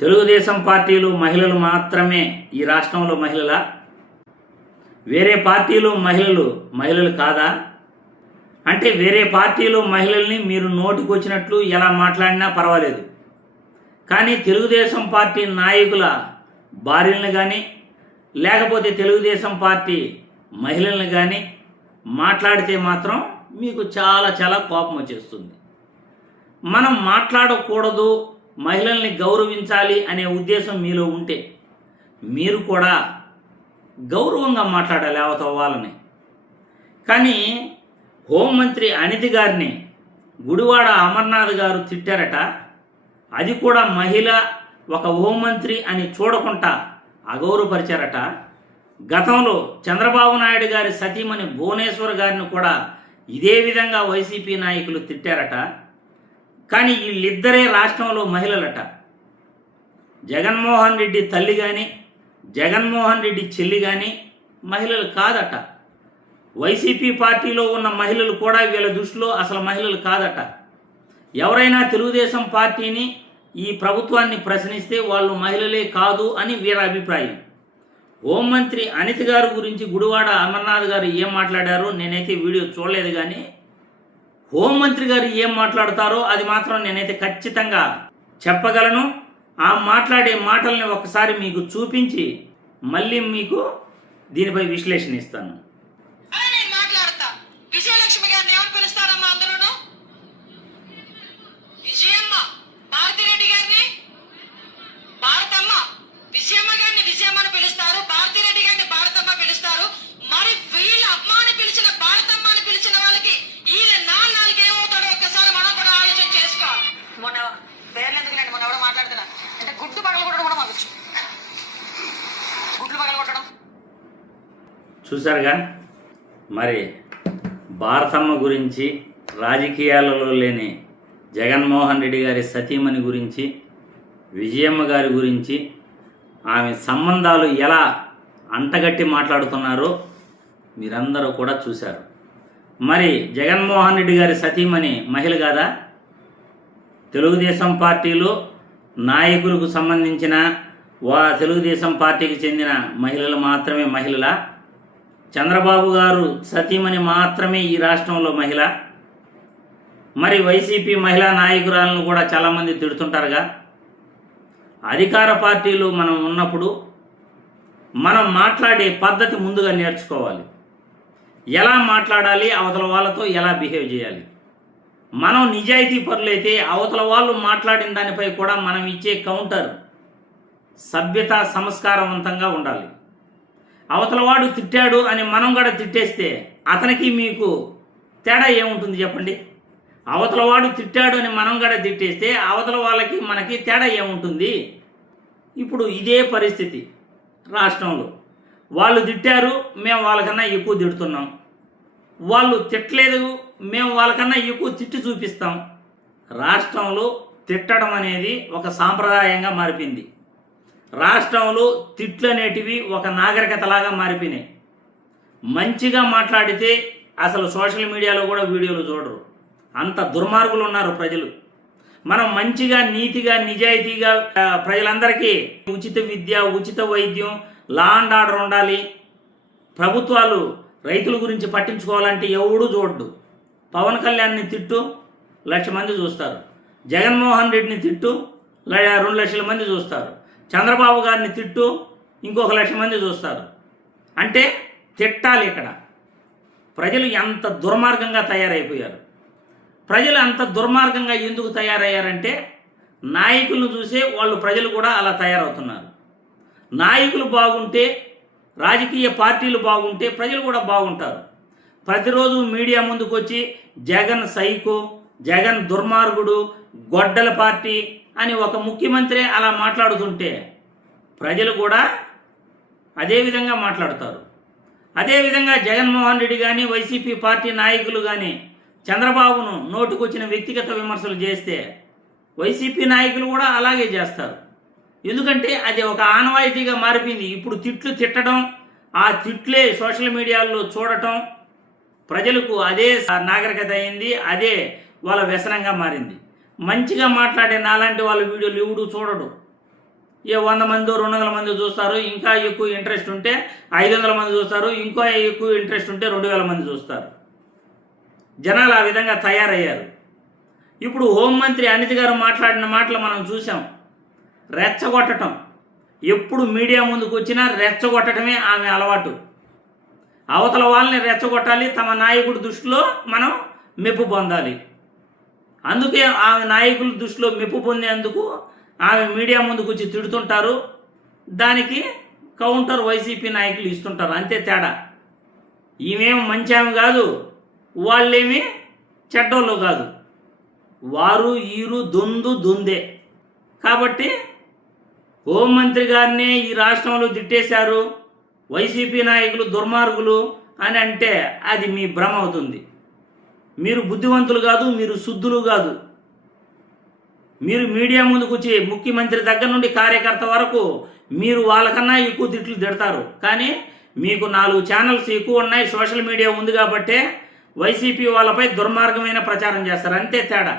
తెలుగుదేశం పార్టీలు మహిళలు మాత్రమే ఈ రాష్ట్రంలో మహిళలా? వేరే పార్టీలు మహిళలు కాదా? అంటే వేరే పార్టీలు మహిళల్ని మీరు నోటికొచ్చినట్లు ఎలా మాట్లాడినా పర్వాలేదు, కానీ తెలుగుదేశం పార్టీ నాయకుల భార్యలను కానీ లేకపోతే తెలుగుదేశం పార్టీ మహిళలను కానీ మాట్లాడితే మాత్రం మీకు చాలా చాలా కోపం వచ్చేస్తుంది. మనం మాట్లాడకూడదు, మహిళల్ని గౌరవించాలి అనే ఉద్దేశం మీలో ఉంటే మీరు కూడా గౌరవంగా మాట్లాడాలి అవతల వాళ్ళని. కానీ హోంమంత్రి అనిత గారిని గుడివాడ అమర్నాథ్ గారు తిట్టారట. అది కూడా మహిళ ఒక హోంమంత్రి అని చూడకుండా అగౌరవపరిచారట. గతంలో చంద్రబాబు నాయుడు గారి సతీమణి భువనేశ్వర్ గారిని కూడా ఇదే విధంగా వైసీపీ నాయకులు తిట్టారట. కానీ వీళ్ళిద్దరే రాష్ట్రంలో మహిళలట. జగన్మోహన్ రెడ్డి తల్లి కానీ జగన్మోహన్ రెడ్డి చెల్లి కానీ మహిళలు కాదట. వైసీపీ పార్టీలో ఉన్న మహిళలు కూడా వీళ్ళ దృష్టిలో అసలు మహిళలు కాదట. ఎవరైనా తెలుగుదేశం పార్టీని ఈ ప్రభుత్వాన్ని ప్రశ్నిస్తే వాళ్ళు మహిళలే కాదు అని వీరి అభిప్రాయం. హోంమంత్రి అనిత గారి గురించి గుడివాడ అమర్నాథ్ గారు ఏం మాట్లాడారో నేనైతే వీడియో చూడలేదు, కానీ హోంమంత్రి గారు ఏం మాట్లాడతారో అది మాత్రం నేనైతే ఖచ్చితంగా చెప్పగలను. ఆ మాట్లాడే మాటల్ని ఒకసారి మీకు చూపించి మళ్ళీ మీకు దీనిపై విశ్లేషణ ఇస్తాను. విజయలక్ష్మి గారిని ఏమని పిలుస్తారమ్మా? అందరూ విజయమ్మ, భారతిరెడ్డి గారిని భారతమ్మ, విజయమ్మ గారిని విజయమ్మని పిలుస్తారు, భారతిరెడ్డి గారిని భారతమ్మ పిలుస్తారు. మరి వీళ్ళ అమ్మ అని పిలిచిన భారతమ్మ అని పిలిచిన వాళ్ళకి ఈయన నాలుగు ఏమవుతాడో ఒక్కసారి మనం కూడా ఆలోచన చేసుకోవాలి. మొన్న పేర్లు ఎందుకులేండి, మొన్న ఎవడో మాట్లాడుతున్నా అంటే గుడ్డు పగల కొట్టడం కూడా మాకొచ్చు. గుడ్లు పగల కొట్టడం చూసారుగా. మరి భారతమ్మ గురించి, రాజకీయాలలో లేని జగన్మోహన్ రెడ్డి గారి సతీమణి గురించి, విజయమ్మ గారి గురించి, ఆమె సంబంధాలు ఎలా అంటగట్టి మాట్లాడుతున్నారో మీరందరూ కూడా చూశారు. మరి జగన్మోహన్ రెడ్డి గారి సతీమణి మహిళ కాదా? తెలుగుదేశం పార్టీలో నాయకులకు సంబంధించిన తెలుగుదేశం పార్టీకి చెందిన మహిళలు మాత్రమే మహిళలా? చంద్రబాబు గారు సతీమణి మాత్రమే ఈ రాష్ట్రంలో మహిళ? మరి వైసీపీ మహిళా నాయకురాలను కూడా చాలామంది తిడుతుంటారుగా. అధికార పార్టీలు మనం ఉన్నప్పుడు మనం మాట్లాడే పద్ధతి ముందుగా నేర్చుకోవాలి. ఎలా మాట్లాడాలి, అవతల వాళ్ళతో ఎలా బిహేవ్ చేయాలి. మనం నిజాయితీ పరులైతే అవతల వాళ్ళు మాట్లాడిన దానిపై కూడా మనం ఇచ్చే కౌంటర్ సభ్యత సంస్కారవంతంగా ఉండాలి. అవతలవాడు తిట్టాడు అని మనం కూడా తిట్టేస్తే అతనికి మీకు తేడా ఏముంటుంది చెప్పండి? అవతలవాడు తిట్టాడు అని మనం కూడా తిట్టేస్తే అవతల వాళ్ళకి మనకి తేడా ఏముంటుంది? ఇప్పుడు ఇదే పరిస్థితి రాష్ట్రంలో. వాళ్ళు తిట్టారు, మేము వాళ్ళకన్నా ఎక్కువ తిడుతున్నాం. వాళ్ళు తిట్టలేదు, మేము వాళ్ళకన్నా ఎక్కువ తిట్టి చూపిస్తాం. రాష్ట్రంలో తిట్టడం అనేది ఒక సాంప్రదాయంగా మారిపోయింది. రాష్ట్రంలో తిట్లు అనేటివి ఒక నాగరికతలాగా మారిపోయినాయి. మంచిగా మాట్లాడితే అసలు సోషల్ మీడియాలో కూడా వీడియోలు చూడరు, అంత దుర్మార్గులు ఉన్నారు ప్రజలు. మనం మంచిగా, నీతిగా, నిజాయితీగా ప్రజలందరికీ ఉచిత విద్య, ఉచిత వైద్యం, లా అండ్ ఆర్డర్ ఉండాలి. ప్రభుత్వాలు రైతుల గురించి పట్టించుకోవాలంటే ఎవడూ చూడడు. పవన్ కళ్యాణ్ని తిట్టు 1,00,000 మంది చూస్తారు, జగన్మోహన్ రెడ్డిని తిట్టు 2 లక్షల మంది చూస్తారు, చంద్రబాబు గారిని తిట్టు ఇంకొక 1,00,000 మంది చూస్తారు. అంటే తిట్టాలి. ఇక్కడ ప్రజలు ఎంత దుర్మార్గంగా తయారైపోయారు. ప్రజలు అంత దుర్మార్గంగా ఎందుకు తయారయ్యారంటే నాయకులను చూసే వాళ్ళు ప్రజలు కూడా అలా తయారవుతున్నారు. నాయకులు బాగుంటే, రాజకీయ పార్టీలు బాగుంటే ప్రజలు కూడా బాగుంటారు. ప్రతిరోజు మీడియా ముందుకు వచ్చి జగన్ సైకో, జగన్ దుర్మార్గుడు, గొడ్డల పార్టీ అని ఒక ముఖ్యమంత్రి అలా మాట్లాడుతుంటే ప్రజలు కూడా అదే విధంగా మాట్లాడతారు. అదేవిధంగా జగన్మోహన్ రెడ్డి కానీ, వైసీపీ పార్టీ నాయకులు కానీ చంద్రబాబును నోటుకొచ్చిన వ్యక్తిగత విమర్శలు చేస్తే వైసీపీ నాయకులు కూడా అలాగే చేస్తారు. ఎందుకంటే అది ఒక ఆనవాయితీగా మారిపోయింది. ఇప్పుడు తిట్లు తిట్టడం, ఆ తిట్లే సోషల్ మీడియాలో చూడటం ప్రజలకు అదే నాగరికత అయింది, అదే వాళ్ళ వ్యసనంగా మారింది. మంచిగా మాట్లాడే నాలాంటి వాళ్ళ వీడియోలు ఎవడు చూడడు. ఏ 100 మంది 200 మంది చూస్తారు, ఇంకా ఎక్కువ ఇంట్రెస్ట్ ఉంటే 500 మంది చూస్తారు, ఇంకో ఎక్కువ ఇంట్రెస్ట్ ఉంటే 2000 మంది చూస్తారు. జనాలు ఆ విధంగా తయారయ్యారు. ఇప్పుడు హోంమంత్రి అనిత గారు మాట్లాడిన మాటలు మనం చూసాం. రెచ్చగొట్టడం, ఎప్పుడు మీడియా ముందుకు వచ్చినా రెచ్చగొట్టడమే ఆమె అలవాటు. అవతల వాళ్ళని రెచ్చగొట్టాలి, తమ నాయకుడి దృష్టిలో మనం మెప్పు పొందాలి. అందుకే ఆమె నాయకుల దృష్టిలో మెప్పు పొందేందుకు ఆమె మీడియా ముందుకు వచ్చి తిడుతుంటారు. దానికి కౌంటర్ వైసీపీ నాయకులు ఇస్తుంటారు, అంతే తేడా. ఈమెం మంచి ఆమె కాదు, వాళ్ళేమి చెడ్డోళ్ళు కాదు, వారు ఈరు దొందే. కాబట్టి హోంమంత్రి గారిని ఈ రాష్ట్రంలో తిట్టేశారు, వైసీపీ నాయకులు దుర్మార్గులు అని అంటే అది మీ భ్రమ అవుతుంది. మీరు బుద్ధివంతులు కాదు, మీరు శుద్ధులు కాదు. మీరు మీడియా ముందుకు వచ్చి ముఖ్యమంత్రి దగ్గర నుండి కార్యకర్త వరకు మీరు వాళ్ళకన్నా ఎక్కువ తిట్లు తిడతారు. కానీ మీకు 4 ఛానల్స్ ఎక్కువ ఉన్నాయి, సోషల్ మీడియా ఉంది కాబట్టే వైసీపీ వాళ్ళపై దుర్మార్గమైన ప్రచారం చేస్తారు, అంతే తేడా.